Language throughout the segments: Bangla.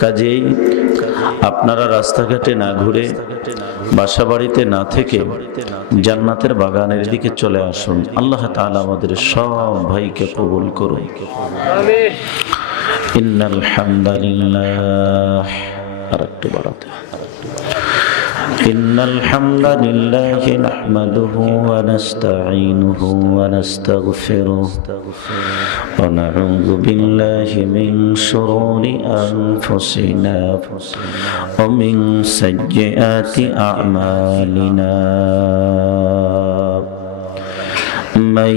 কাজেই আপনারা রাস্তাঘাটে না ঘুরে বাসা বাড়িতে না থেকে জান্নাতের বাগানের দিকে চলে আসুন। আল্লাহ তাআলা আমাদের সব ভাইকে কবুল করুন। আমিন। ইন্নাল হামদালিল্লাহ। আরেকটু বাড়াতে। إن الحمد لله نحمده ونستعينه ونستغفره ونعوذ بالله من شرور أنفسنا ومن سيئات أعمالنا من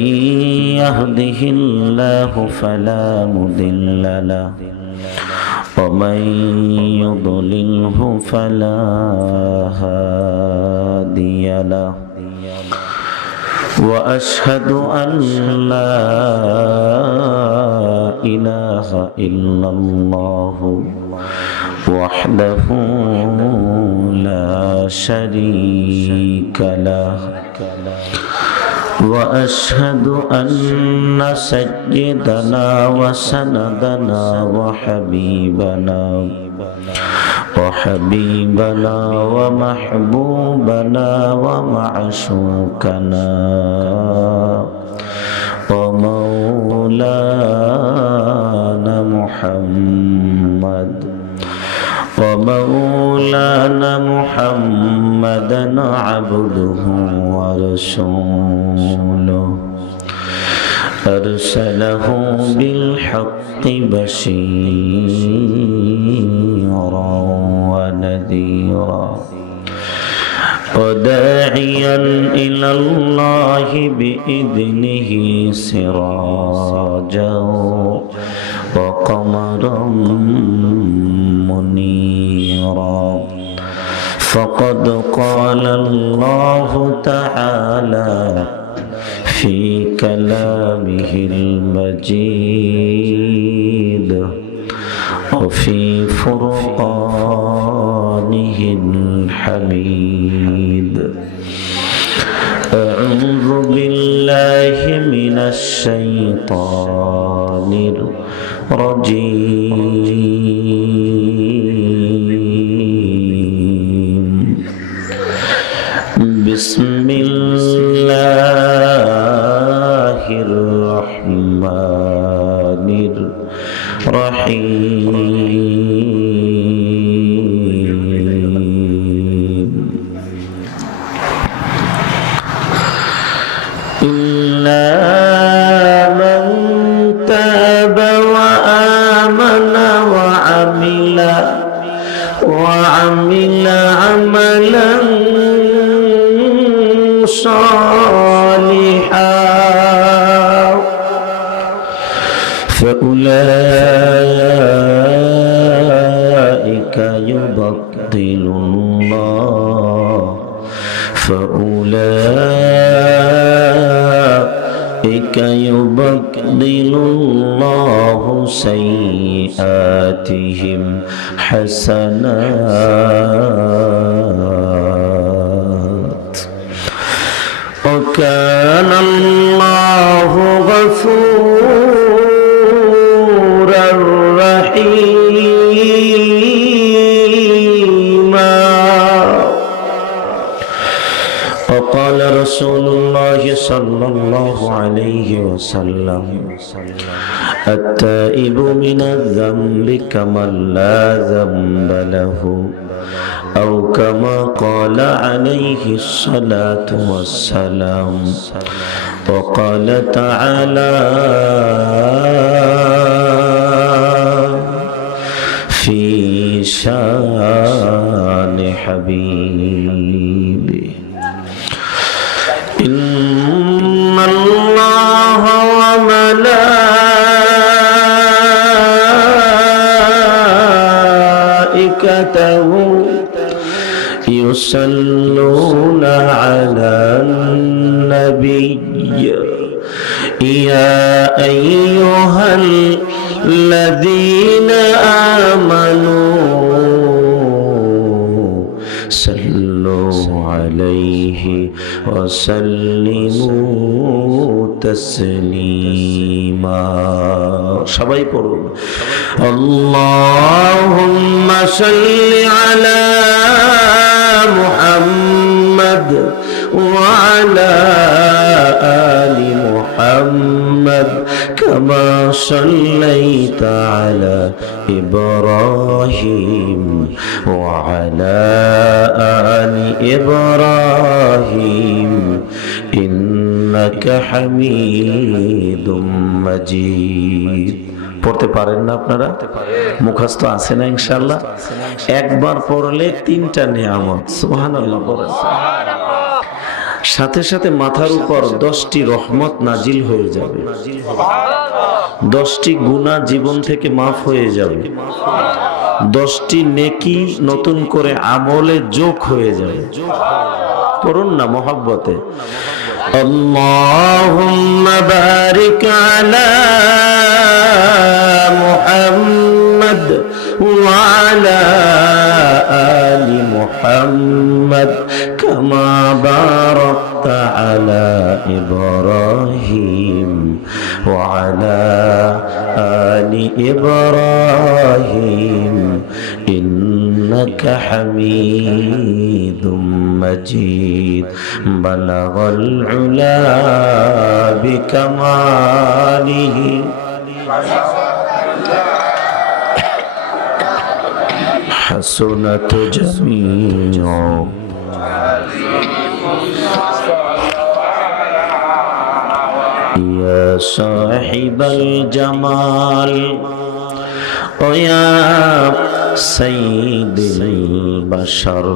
يهده الله فلا مضل له ومن يضلله فلا هادي له وأشهد أن لا إله إلا الله وحده لا شريك له وأشهد أن سيدنا وسندنا وحبيبنا ومحبوبنا ومعشوقنا ومولانا محمدا عبده ورسوله أرسله بالحق بشيرا ونذيرا وداعيا إلى الله بإذنه سراجا وقمرا منيرا فقد قال الله تعالى في كلامه المجيد وفي فرقانه الحميد أعوذ بالله من الشيطان الرجيم بسم الله الرحمن الرحيم إلا من تاب وآمن وعمل عملا صالحا فأولئك يبدل الله سيئاتهم حسنات وكان الله غفورا رحيما وقال رسول الله صلى الله عليه وسلم التائب من الذنب كمن لا ذنب له أو كما قال عليه الصلاة والسلام وقال تعالى في شان حبيبي إن الله وملائكته يصلون على النبي يا أيها الذين آمنوا صلوا عليه وسلموا تسليما সবাই পড়ুন اللهم صل على محمد وعلى آل محمد كما صليت على إبراهيم وعلى آل إبراهيم إنك حميد مجيد পড়তে পারেন না আপনারা? মুখস্থ আছে না ইনশাআল্লাহ? একবার পড়লে তিনটা নিয়ামত। সুবহানাল্লাহ বলেন। সাথে সাথে মাথার উপর 10টি রহমত নাজিল হয়ে যাবে, 10টি গুনাহ জীবন থেকে মাফ হয়ে যাবে, 10টি নেকি নতুন করে আমলে যোগ হয়ে যাবে। পড়ুন না মহব্বতে আল্লাহুম্মা বারিক আলা মুহাম্মদ ওয়া আলা আলি মুহাম্মদ কামা বারাকতা আলা ইব্রাহিম ওয়া আলা আলি ইব্রাহিম ইন্নাকা হামিদুম مجيد بلغ العلا بكماله حسنت جميع يا صاحب الجمال ويا سيد البشر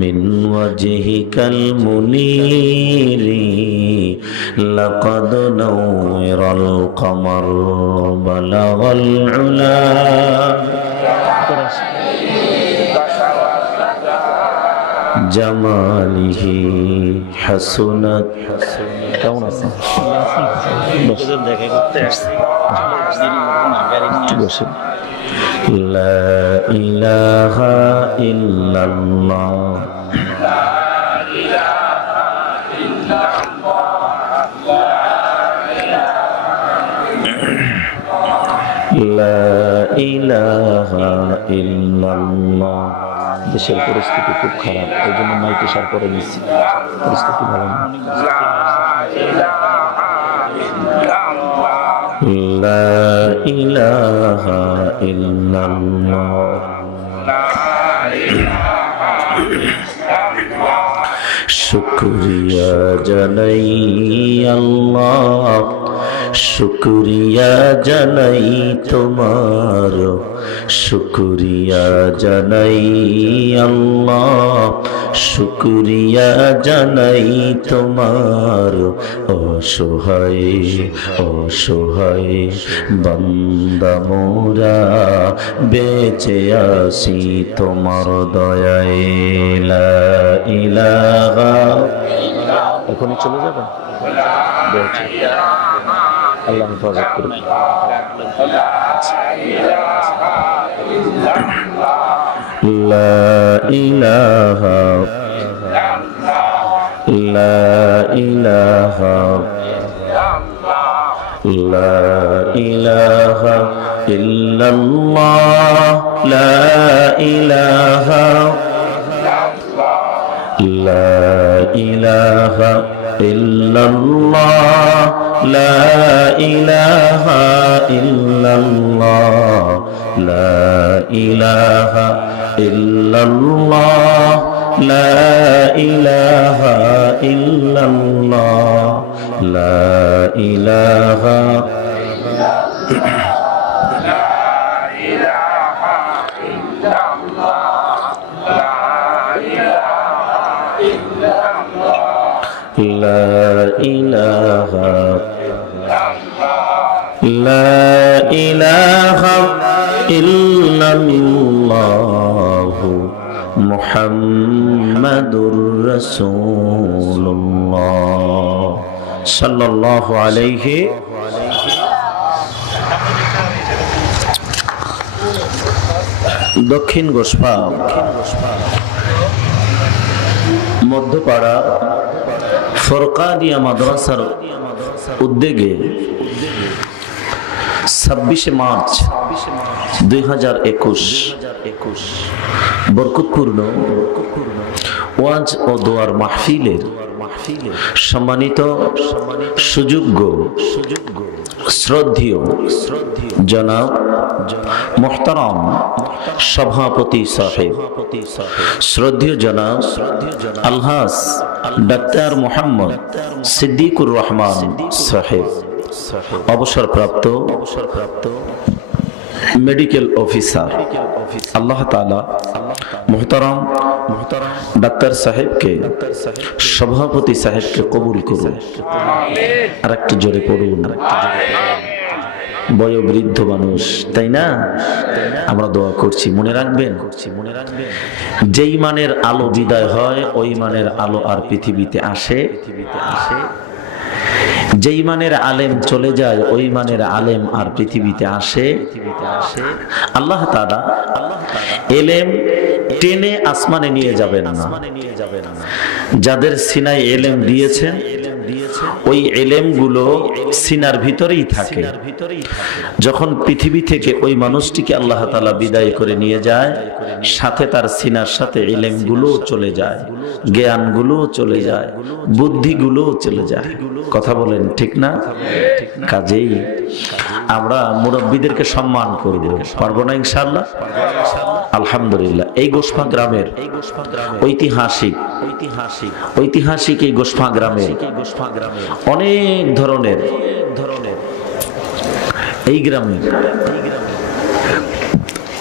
من وجهك المنير لقد نور القمر بلغ العلا جماله حسنت কেমন আছেন? দেখা করতে আসছি। لا إله إلا الله لا إله إلا الله দেশের পরিস্থিতি খুব খারাপ, এই জন্য মাইকে সার করে দিচ্ছি, পরিস্থিতি ভালো না। لا إله إلا الله শুকরিয়া জানাই আল্লাহ, শুকরিয়া জানাই তোমার, শুকরিয়া জানাই আল্লাহ, শুকরিয়া জানাই তোমার। অসহায় অসহায় বান্দা মোরা বেঁচে আসি তোমার দয়ায়। লা ইলাহা, এখনই চলে যাবেন? আল্লাহ হেফাজত করুন। লা ইলাহা লা ইলাহা লা ইলাহা ইল্লাল্লাহ লা ইলাহা লা ইলাহা ইল্লাল্লাহ লা ইলাহা ইল্লাল্লাহ লা ইলাহা ইল্লাল্লাহ লা ইলাহা ইল্লাল্লাহ লা ইলাহা لا إله لا إله إلا الله محمد رسول الله صلى الله عليه দক্ষিণ গোসপা মধ্যপাড়া ফরকানিয়া মাদ্রাসার উদ্যোগে 26 মার্চ 2021 বরকতপূর্ণ ওয়াজ ও দোয়ার মাহফিলের সম্মানিত সুযোগ্য শ্রদ্ধেয় জনাব মোহতারাম সভাপতি সাহেব, শ্রদ্ধেয় জনাব আলহাজ ডাক্তার মোহাম্মদ সিদ্দিকুর রহমান সাহেব, অবসরপ্রাপ্ত মেডিকেল অফিসার, আল্লাহ তাআলা মোহতারাম ডাক্তার সাহেবকে, সভাপতি সাহেবকে কবুল করুন। আর একটু জোরে পড়ুন। বয়োবৃদ্ধ মানুষ, তাই না? আমরা দোয়া করছি, মনে রাখবেন, যেই মানের আলো বিদায় হয় ওই মানের আলো আর পৃথিবীতে আসে। যেই মানের আলেম চলে যায় ওই মানের আলেম আর পৃথিবীতে আসে। আল্লাহ তাআলা এলেম টেনে আসমানে নিয়ে যাবেন না। যাদের সিনায় এলেম দিয়েছেন ওই এলেমগুলো সিনার ভিতরেই থাকে। যখন পৃথিবী থেকে ওই মানুষটিকে আল্লাহ তাআলা বিদায় করে নিয়ে যায়, সাথে তার সিনার সাথে এলেমগুলো চলে যায়, জ্ঞানগুলো চলে যায়, বুদ্ধিগুলো চলে যায়। কথা বলেন ঠিক না? কাজেই আমরা মুরব্বীদেরকে সম্মান করব, পারবো না ইনশাআল্লাহ? আলহামদুলিল্লাহ। এই গোসপা গ্রামের ঐতিহাসিক এই গোসপা গ্রামে অনেক ধরনের এই গ্রামের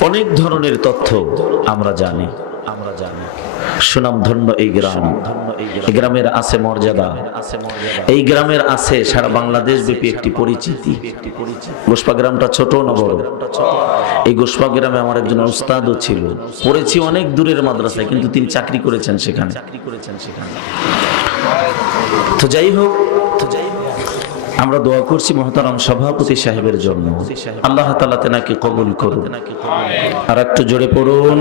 অনেক ধরনের তথ্য আমরা জানি। সুনামধন্য এই গ্রাম, এই গ্রামের আছে মর্যাদা, এই গ্রামের আছে সারা বাংলাদেশ ব্যাপী একটি পরিচিতি। গোসপা গ্রামটা ছোট না বড়? এই গোসপা গ্রামে আমার একজন উস্তাদও ছিল, পড়েছি অনেক দূরের মাদ্রাসায়, কিন্তু তিনি চাকরি করেছেন সেখানে। তো যাই হোক, আমরা দোয়া করছি মহতারাম সভাপতি সাহেবের জন্য, আল্লাহ তাআলা তেনাকে কবুল করুন। আর একটু জোরে পড়ুন।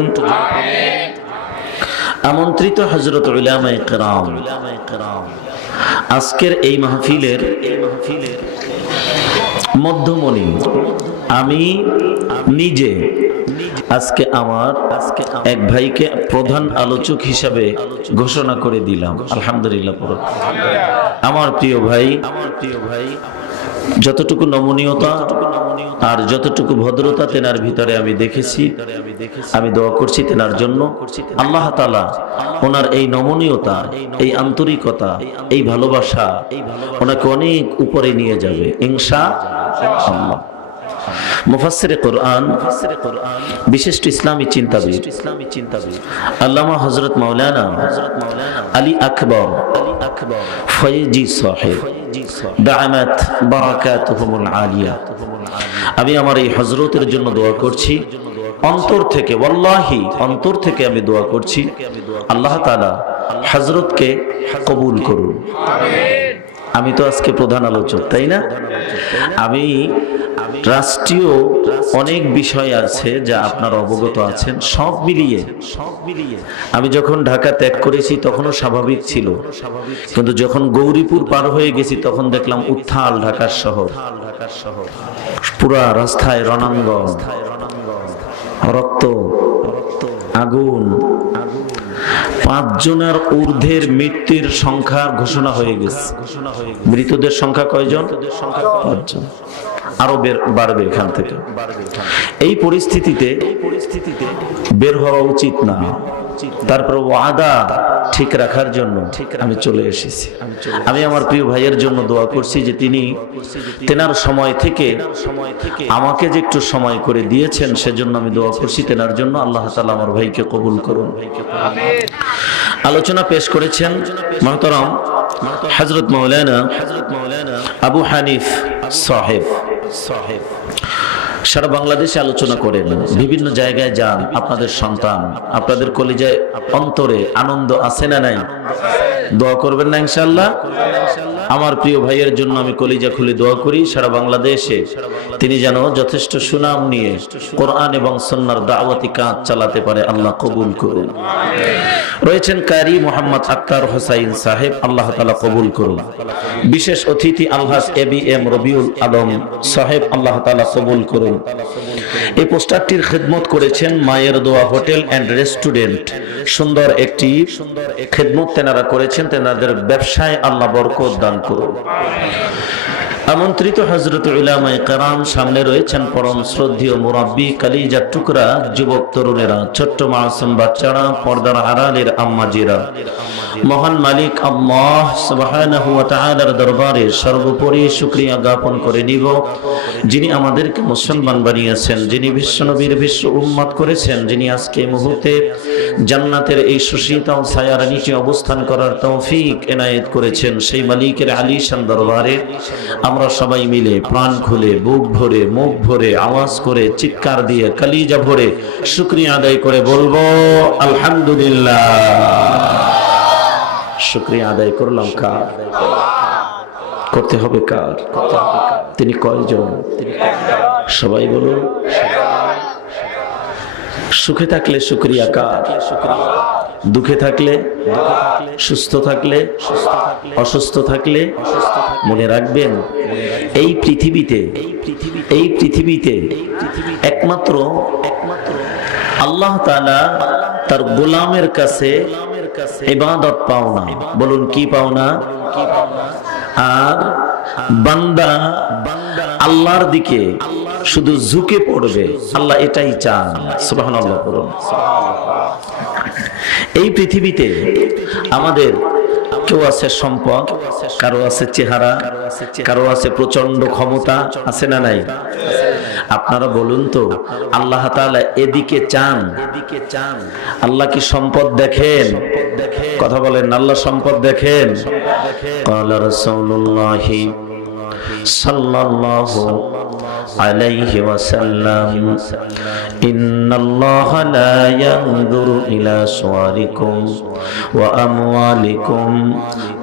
আমন্ত্রিত হযরত উলামায়ে কেরাম, আজকের এই মাহফিলের মধ্যমণি আমি নিজে আজকে আমার এক ভাইকে প্রধান আলোচক হিসাবে ঘোষণা করে দিলাম। আলহামদুলিল্লাহ। আমার প্রিয় ভাই যতটুকু নমনীয়তা আর যতটুকু ভদ্রতা তেনার ভিতরে আমি দেখেছি, আমি দোয়া করছি তেনার জন্য আল্লাহ তাআলা ওনার এই নমনীয়তা, এই আন্তরিকতা, এই ভালোবাসা ওনাকে অনেক উপরে নিয়ে যাবে ইনশাআল্লাহ। মুফাসসিরে কোরআন, বিশিষ্ট ইসলামী চিন্তাবিদ আল্লামা হযরত মাওলানা আলী আকবর ফয়েজি সাহেব দামাত বারাকাতুহুমুল আলিয়া, আমি আমার এই হযরতের জন্য দোয়া করছি অন্তর থেকে, ওয়াল্লাহি অন্তর থেকে আমি দোয়া করছি আল্লাহ তাআলা হযরতকে কবুল করুন। আমি তো আজকে প্রধান আলোচক, তাই না? আমি রাষ্ট্রীয় অনেক বিষয় আছে যা আপনারা অবগত আছেন, সব মিলিয়ে আমি যখন ঢাকা ত্যাগ করেছি তখনও স্বাভাবিক ছিল, কিন্তু যখন গৌরীপুর পার হয়ে গেছি তখন দেখলাম উত্থাল ঢাকার শহর, পুরা রাস্তায় রণাঙ্গন, রক্ত, আগুন। 5 জনের ঊর্ধ্বের মৃত্যুর সংখ্যা ঘোষণা হয়ে গেছে। মৃতদের সংখ্যা কয়জন? 5 জন। আরো বাড়বে এখান থেকে। এই পরিস্থিতিতে বের হওয়া উচিত না। তারপর ওয়াদা ঠিক রাখার জন্য আমি চলে এসেছি। আমি আমার প্রিয় ভাইয়ের জন্য দোয়া করছি যে তিনি তেনার সময় থেকে আমাকে যে একটু সময় করে দিয়েছেন, সেজন্য আমি দোয়া করছি তেনার জন্য। আল্লাহ তাআলা আমার ভাইকে কবুল করুন। আলোচনা পেশ করেছেন মুহতারাম হযরত মাওলানা আবু হানিফ সাহেব। সারা বাংলাদেশে আলোচনা করেন, বিভিন্ন জায়গায় যান। আপনাদের সন্তান, আপনাদের কলিজায় অন্তরে আনন্দ আছে না নাই? দোয়া করবেন না ইনশাআল্লাহ? আমার প্রিয় ভাইয়ের জন্য আমি কলিজা খুলে দোয়া করি, সারা বাংলাদেশে তিনি যেন যথেষ্ট সুনাম নিয়ে কোরআন এবং সুন্নাহর দাওয়াতি কাজ চালাতে পারে, আল্লাহ কবুল করুন। রয়েছেন কারি মোহাম্মদ আক্তার হোসাইন সাহেব, আল্লাহ তাআলা কবুল করুন। বিশেষ অতিথি আলহাজ ABM রবিউল আলম সাহেব, আল্লাহ তাআলা কবুল করুন। এই পোস্টারটির খিদমত করেছেন মায়ের দোয়া হোটেল অ্যান্ড রেস্টুরেন্ট। সুন্দর একটি খিদমত তেনারা করেছেন, তেনাদের ব্যবসায় আল্লাহ বরকত দান করুন। আমন্ত্রিত হযরত উলামায়ে কেরাম, সামনে রয়েছেন পরম শ্রদ্ধেয় মুরাব্বি, কালিজার টুকরা যুবক তরুণেরা, ছোট্ট মাসুম বাচ্চারা, পর্দার আড়ালের আম্মাজিরা। মহান মালিক আল্লাহ সুবহানাহু ওয়া তাআলার দরবারে সর্বোপরি শুকরিয়া জ্ঞাপন করে নিব, যিনি আমাদেরকে মুসলমান বানিয়েছেন, যিনি বিশ্বনবীর বিশ্ব উম্মত করেছেন, যিনি আজকে এই মুহূর্তে জান্নাতের এই সুশীতল ছায়ার নিচে অবস্থান করার তৌফিক এনায়েত করেছেন। সেই মালিকের আলিশান দরবারে আমরা সবাই মিলে প্রাণ খুলে, বুক ভরে, মুখ ভরে, আওয়াজ করে, চিৎকার দিয়ে, কলিজা ভরে শুকরিয়া আদায় করে বলবো আলহামদুলিল্লাহ। শুকরিয়া আদায় করলাম কার? করতে হবে কার? তিনি কয়জন? সবাই বলুন। সুখে থাকলে শুকরিয়া কার? দুঃখে থাকলে, সুস্থ থাকলে, অসুস্থ থাকলে মনে রাখবেন, এই পৃথিবীতে একমাত্র আল্লাহ তাআলা তার গোলামের কাছে ইবাদত পাও না। বলুন কি পাও না? আর বান্দা আল্লাহর দিকে শুধু ঝুঁকে পড়বে, আল্লাহ এটাই চান। সুবহানাল্লাহ বলুন। এই পৃথিবীতে আমাদের কেউ আছে সম্পদ, কারো আছে চেহারা, কারো আছে প্রচন্ড ক্ষমতা, আছে না নাই? আপনারা বলুন তো, আল্লাহ তাআলা এদিকে চান? আল্লাহ কি সম্পদ দেখেন? কথা বলেন, আল্লাহ সম্পদ দেখেন? ক্বালা রাসূলুল্লাহি সাল্লাল্লাহু আলাইহি ওয়াসাল্লাম, ইন্নাল্লাহা লা ইয়ানজুরু ইলা সুওয়ারিকুম ওয়া আমওয়ালিকুম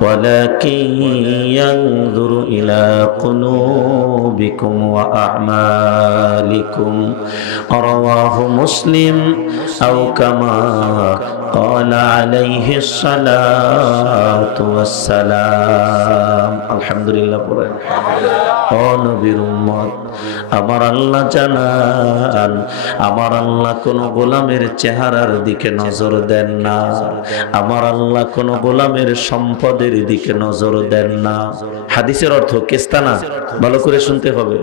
ওয়ালাকিন ইয়ানজুরু ইলা কুলুবিকুম ওয়া আ'মালিকুম। রাওয়াহু মুসলিম আও কামা ক্বালা আলাইহিস সালাতু ওয়াস সালাম। আলহামদুলিল্লাহ পড়েন। ও নবীর উম্মত, আমার আল্লাহ জানান, আমার আল্লাহ কোন গোলামের চেহারার দিকে নজর দেন না, আমার আল্লাহ কোন গোলামের সম্পদের দিকে নজর দেন না। হাদিসের অর্থ কেস্তানা, ভালো করে শুনতে হবে।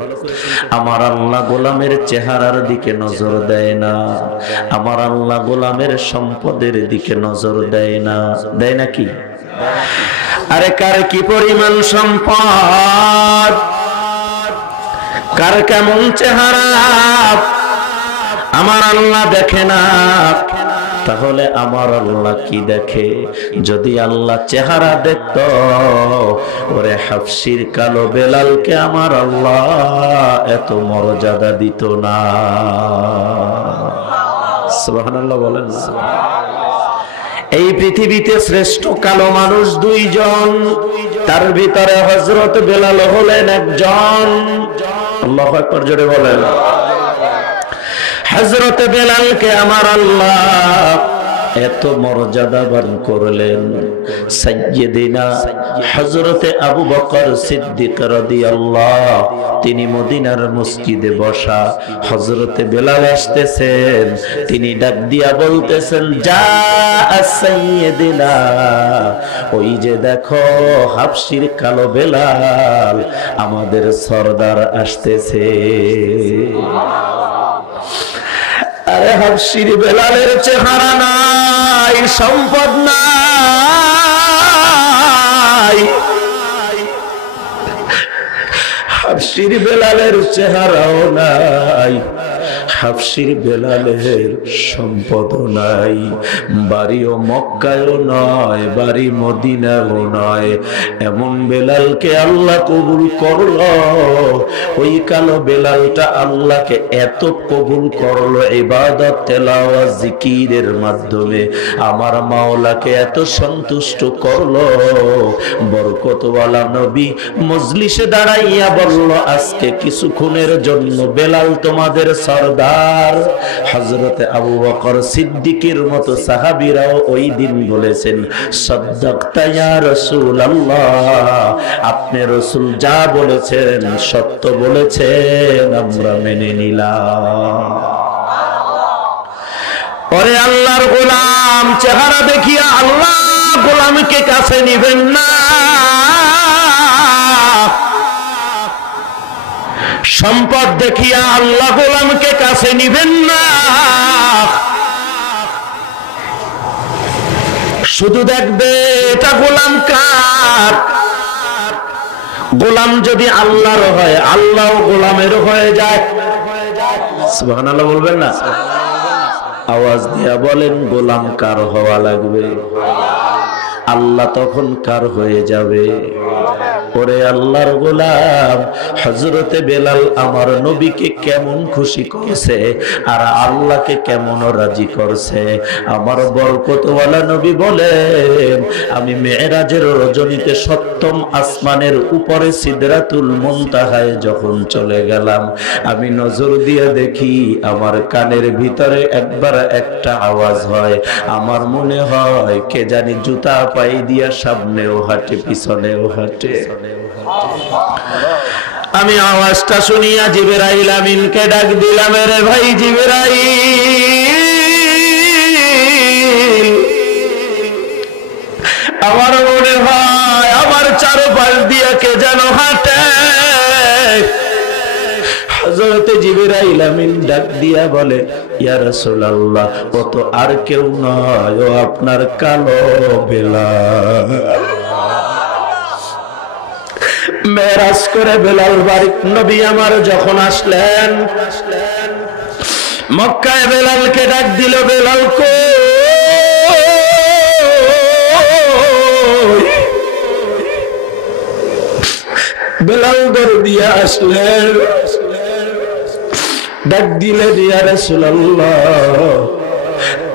আমার আল্লাহ গোলামের চেহারার দিকে নজর দেয় না, আমার আল্লাহ গোলামের সম্পদের দিকে নজর দেয় না। দেয় নাকি? আরে কার কি পরিমাণ সম্পদ, কার কেমন চেহারা আমার আল্লাহ দেখে না, তাহলে আমার আল্লাহ কি দেখে? যদি আল্লাহ চেহারা দেখত, ওরে হাফসির কালো বেলালকে আমার আল্লাহ এত মর্যাদা দিত না। সুবহানাল্লাহ বলেন না? এই পৃথিবীতে শ্রেষ্ঠ কালো মানুষ দুইজন, তার ভিতরে হযরত বেলাল হলেন একজন। আল্লাহু আকবার, জোরে বলেন। হযরত বেলালকে আমার আল্লাহ এত মর্যাদাবান করলেন। সাইয়্যিদিনা হযরতে আবু বকর সিদ্দিক রাদিয়াল্লাহু, তিনি মদিনার মসজিদে বসা, হযরতে বেলাল আসতেছেন, তিনি ডাক দিয়া বলতেছেন, যা সাইয়্যিদিনা, ওই যে দেখো হাবশির কালো বেলাল, আমাদের সরদার আসতেছে। আরে হাবশির বেলালের চেহারা নাই, সম্পদ নাই, হাবশির বেলালের চেহারাও নাই, হাফসির বেলালের সম্পদ নাই, বাড়িও মক্কায়ও নয়, বাড়ি মদিনাও নয়। এমন বেলালকে আল্লাহ কবুল করলো, ওই কালো বেলালটা আল্লাহকে এত কবুল করলো ইবাদত তেলাওয়াত জিকিরের মাধ্যমে, আমার মাওলাকে এত সন্তুষ্ট করলো। বরকতওয়ালা নবী মজলিসে দাঁড়াইয়া বলল, আজকে কিছুক্ষণের জন্য বেলাল তোমাদের সরদার। হযরতে আবু বকর সিদ্দিকের মতো সাহাবীরাও ওই দিন বলেছেন, সাদ্দাকতা ইয়া রাসূলুল্লাহ, আপনি রাসূল যা বলেছেন সত্য বলেছেন, আমরা মেনে নিলাম। ওরে আল্লাহর গোলাম, চেহারা দেখিয়া আল্লাহ গোলামকে কাছে নিবেন না, সম্পদ দেখিয়া আল্লাহ গোলামকে কাছে নিবেন না। শুধু দেখবে এটা গোলাম কার। গোলাম যদি আল্লাহর হয়, আল্লাহ গোলামের হয়ে যায়। সুবহানাল্লাহ বলবেন না? আওয়াজ দিয়া বলেন, গোলাম কার হওয়া লাগবে? আল্লাহ তখন কার হয়ে যাবে? ওরে আল্লাহর গোলাম, হযরতে বেলাল আমার নবীকে কেমন খুশি করেছে আর আল্লাহকে কেমন রাজি করছে। আমার বরকতওয়ালা নবী বলেন, আমি মেরাজের রজনীতে সপ্তম আসমানের উপরে সিদরাতুল মুনতাহায় যখন চলে গেলাম, আমি নজর দিয়ে দেখি আমার কানের ভিতরে একবার একটা আওয়াজ হয়। আমার মনে হয় কে জানি জুতা পাই দিয়া সামনেও হাঁটে পিছনেও হাঁটে। আমি আওয়াজটা শুনিয়া জিবরাইল আমিনকে ডাক দিলাম, রে ভাই জিবরাইল, আমার মনে হয় আমার চারপাশ দিয়া কে যেন হাঁটে। হযরতে জিবরাইল আমিন ডাক দিয়া বলে, ইয়া রাসূলুল্লাহ, ও তো আর কেউ নয়, ও আপনার কালো বেলাল। মেরাজ করে বেলাল বাড়ি নবী আমার যখন আসলেন, মক্কায় বেলালকে ডাক দিল, বেলাল কই? বেলাল দৌড় দিয়ে আসলেন, ডাক দিলেন, ইয়া রাসূলুল্লাহ,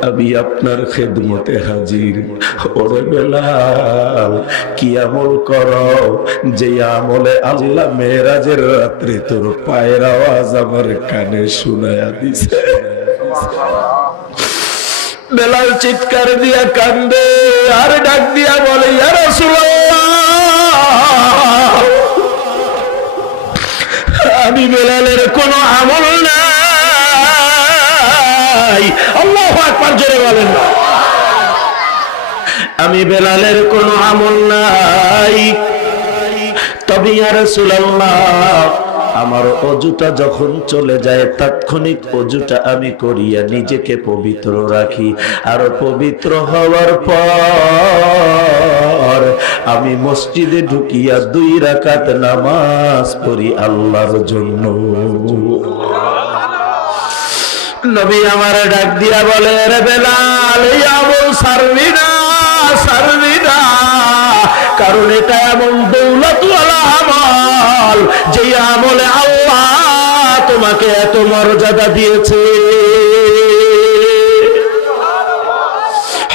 আমি আপনার খেদমতে হাজির। ওরে বেলাল, কি আমল করো যে আমলে আল্লাহ মেরাজের রাত্রে তোর পায়ের আওয়াজ আমার কানে শুনায়া দিছে। বেলাল চিৎকার দিয়া কান্দে আর ডাক দিয়া বলে, ইয়া রাসূলুল্লাহ, আমি বেলালের কোনো আমল নাই। আল্লাহু আকবার, জোরে বলেন। আমি বেলালের কোনো আমল নাই, তবে ইয়া রাসূলুল্লাহ, আমার অজুটা যখন চলে যায় তাৎক্ষণিক অজুটা আমি করিয়া নিজেকে পবিত্র রাখি, আর পবিত্র হওয়ার পর আমি মসজিদে ঢুকিয়া 2 রাকাত নামাজ পড়ি আল্লাহর জন্য। নবী আমার ডাক দিয়া বলে, রে বেলাল, এই আমল ছাড়বি না, ছাড়বি না, কারণ এটা এমন দৌলতওয়ালা আমল যে আমলে আল্লাহ তোমাকে এত মর্যাদা দিয়েছে।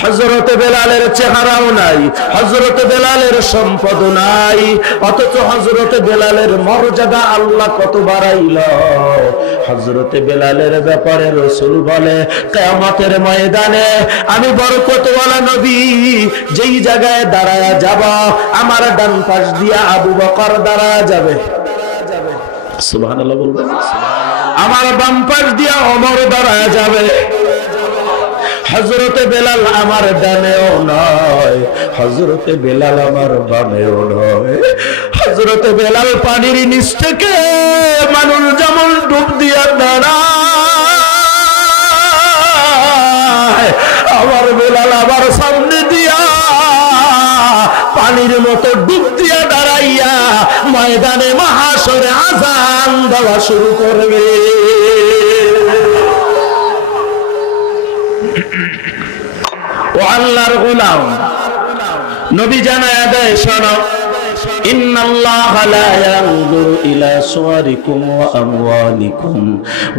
হযরতে বেলালের চেহারাও নাই, হযরতে বেলালের সম্পদ নাই, অথচ হযরতে বেলালের মর্যাদা আল্লাহ কত বাড়াইল। হযরতে বেলালের ব্যাপারে রাসূল বলে, কিয়ামতের ময়দানে আমি বরকতওয়ালা নবী যেই জায়গায় দাঁড়ায়া যাব, আমার ডান পাশ দিয়া আবু বকর দাঁড়ায়া যাবে। সুবহানাল্লাহ বলবেন। আমার বাম পাশ দিয়া ওমর দাঁড়ায়া যাবে। হযরতে বেলাল আমার ডানেও নয়, হযরতে বেলাল আমার বামেও নয়। হযরতে বেলাল পানির নিচ থেকে মানুষ যেমন ডুব দিয়া দাঁড়ায়, আমার বেলাল আবার সামনে দিয়া পানির মতো ডুব দিয়া দাঁড়াইয়া ময়দানে মাহাশরে আযান দেওয়া শুরু করবে। আল্লাহর গোলাম নবী জানায়া দেয় শোনো ইন্নাল্লাহা লা ইয়ানজুরু ইলা সুওয়ারিকুম ওয়া আমওয়ালিকুম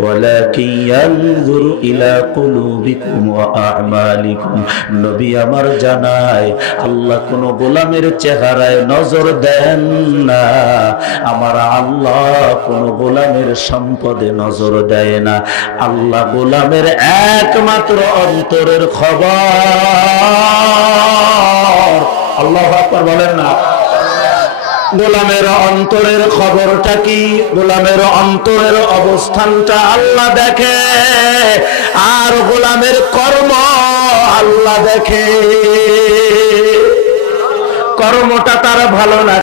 ওয়ালাকিন ইয়ানজুরু ইলা কুলুবিকুম ওয়া আ'মালিকুম। নবী আমার জানায় আল্লাহ কোন গোলামের চেহারায় নজর দেন না, আমার আল্লাহ কোন গোলামের সম্পদে নজর দেয় না। আল্লাহ গোলামের একমাত্র অন্তরের খবর। আল্লাহু আকবার বলেন না। গোলামের অন্তরের খবরটা কি? গোলামের অন্তরের অবস্থানটা আল্লাহ দেখে, আর গোলামের কর্ম আল্লাহ দেখে। কর্মটা তার ভালো না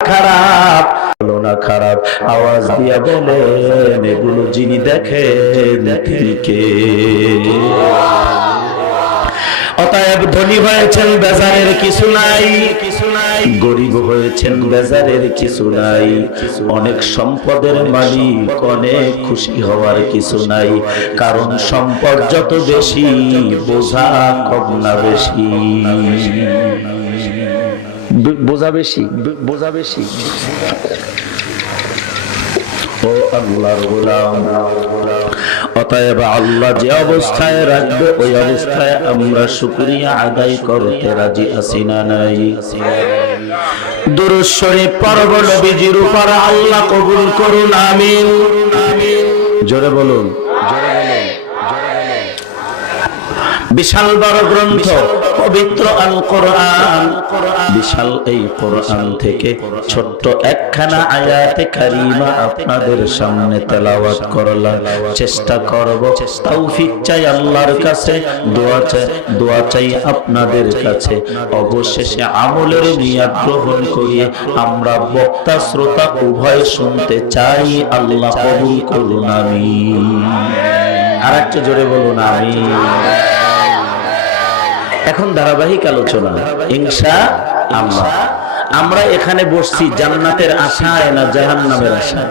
খারাপ, ভালো না খারাপ, আওয়াজ দিয়া বলেন এগুলো যিনি দেখেন তিনি কে? অতএব ধনী হয়েছেন বেজারের কিছু নাই, গরিব হয়েছেন বেজারের কিছু নাই, অনেক সম্পদের মালিক অনেক খুশি হওয়ার কিছু নাই। কারণ সম্পদ যত বেশি বোঝা কম না বেশি? বোঝা বেশি, বোঝা বেশি। ও আল্লাহর গোলাম, অতএব আল্লাহ যে অবস্থায় রাখবে ওই অবস্থায় আমরা শুকরিয়া আদায় করতে রাজি আছি না নাই? দুরূদ শরীফ পড়ব নবীজির উপর, আল্লাহ কবুল করুন, আমিন। জোরে বলুন, জোরে বলুন। বিশাল বড় গ্রন্থ পবিত্র আল কোরআন, বিশাল এই কোরআন থেকে ছোট্ট একখানা আয়াতে কারিমা আপনাদের সামনে তেলাওয়াত করলাম। চেষ্টা করব, তৌফিক চাই আল্লাহর কাছে, দোয়া চাই আপনাদের কাছে। অবশেষে আমলের নিয়াত গ্রহণ করিয়ে আমরা বক্তা শ্রোতা উভয় শুনতে চাই। আল্লাহ কবুল করুন, আমিন। আর একটু জোরে বলুন, আমিন। এখন ধারাবাহিক আলোচনা ইনশাআল্লাহ। আমরা এখানে বসছি জান্নাতের আশায় না জাহান্নামের আশায়?